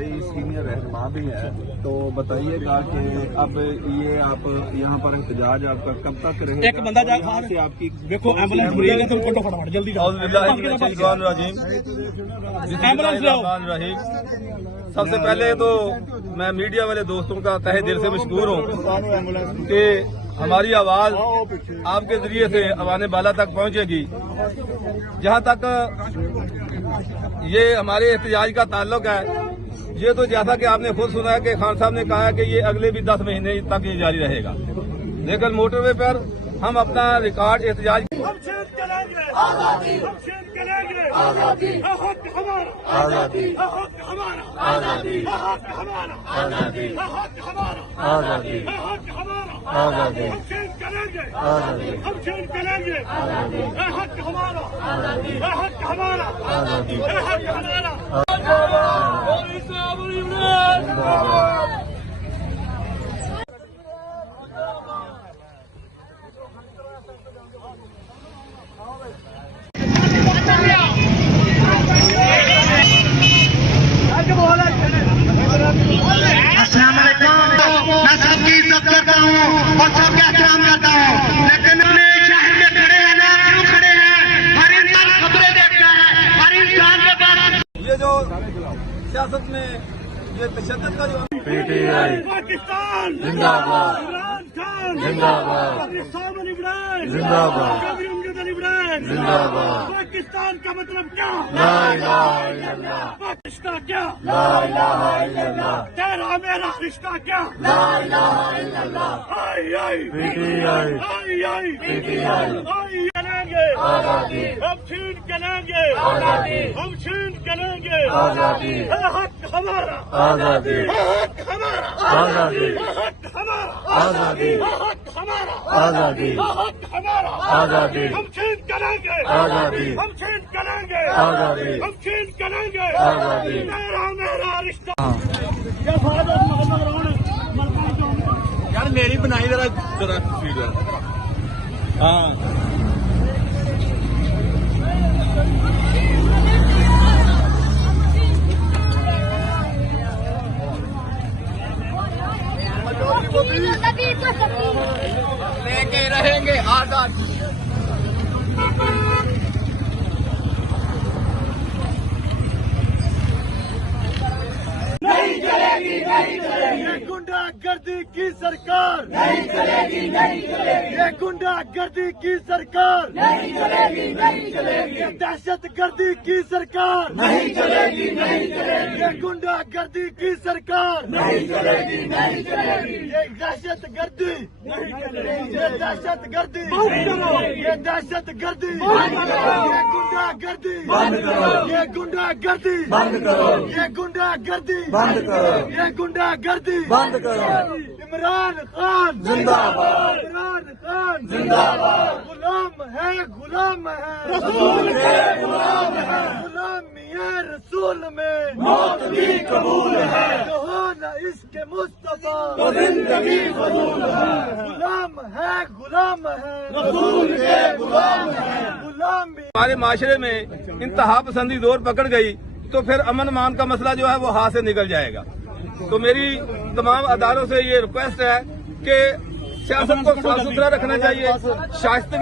Senior रहनुमा भी है, तो बताइएगा कि अब ये आप यहाँ पर एहतजाज आपका कब तक रहेगा? एक बंदा जा से आपकी देखो एम्बुलेंस बुरी है, तुम फोटो फटाफट जल्दी जाओ। एम्बुलेंस ले आओ। सबसे पहले तो मैं मीडिया वाले दोस्तों का तहे दिल से मशकूर हूँ कि हमारी आवाज आपके जरिए से अवाने बाला तक पहुंचेगी। जहां तक ये हमारे एहतजाज का ताल्लुक है, ये तो जैसा कि आपने खुद सुना है कि खान साहब ने कहा है कि ये अगले भी 10 महीने तक ये जारी रहेगा। लेकिन मोटरवे पर हम अपना रिकॉर्ड एहतजाज आजादी, आजादी, हक हमारा, आजादी, हक हमारा, आजादी, हक हमारा, आजादी, हक हमारा, आजादी, हक हमारा, आजादी, हम चेंज करेंगे, आजादी, हम चेंज करेंगे, आजादी, हक हमारा, आजादी, हक हमारा, आजादी, हक हमारा। मैं सबकी इज्जत करता हूँ और सबका एहतराम करता हूँ, लेकिन अपने शहर में खड़े हैं ना, क्यों खड़े हैं? हर इंसान खबरें देखता है, हर इंसान के पास ये जो सियासत में ये तशद्दुद का जो PTI पाकिस्तान जिंदाबाद, इमरान खान जिंदाबाद, पाकिस्तान इमरान जिंदाबाद, इमरान जिंदाबाद। पाकिस्तान का मतलब क्या? ला इलाहा इल्लल्लाह। पाकिस्तान क्या? ला इलाहा इल्लल्लाह। तेरा मेरा रिश्ता क्या? ला इलाहा इल्लल्लाह। आई आई PTI, आई आई PTI, आई करेंगे आजादी, हम छीन करेंगे आजादी, हम छीन करेंगे आजादी, हक हमारा, आजादी, हक हमारा, आजादी, हक हमारा, आजादी, हक हमारा, आजादी, हक हमारा, आजादी, हम छीन करेंगे आजादी, हम छीन करेंगे आजादी, हम छीन करेंगे आजादी, तेरा मेरा रिश्ता। यार मेरी बनाई जरा तस्वीर। हाँ लेके रहेंगे आजादी। नहीं चलेगी, नहीं चलेगी ये गुंडागर्दी की सरकार, नहीं चलेगी, नहीं चलेगी ये गुंडागर्दी की सरकार, नहीं चलेगी, नहीं चलेगी ये दहशतगर्दी की सरकार, नहीं चलेगी, नहीं चलेगी ये गुंडागर्दी की सरकार, नहीं चलेगी, नहीं चलेगी ये दहशतगर्दी, नहीं चलेगी ये दहशतगर्दी, बंद करो ये दहशतगर्दी, बंद करो ये गुंडागर्दी, बंद करो ये गुंडागर्दी, बंद करो ये गुंडागर्दी, बंद करो ये गुंडागर्दी, बंद करो। इमरान खान जिंदाबाद, इमरान खान जिंदाबाद। गुलाम है, गुलाम है, रसूल के गुलाम है, गुलामी है रसूल में मौत भी कबूल है, तो हो न इसके मुस्तफा तो जिंदगी फजूल है। गुलाम है, गुलाम है, रसूल के गुलाम है, गुलामी। हमारे माशरे में इंतहा पसंदी जोर पकड़ गई तो फिर अमन मान का मसला जो है वो हाथ से निकल जाएगा। तो मेरी तमाम अदारों से ये रिक्वेस्ट है कि सियासत को साफ सुथरा रखना चाहिए, शाइस्तगी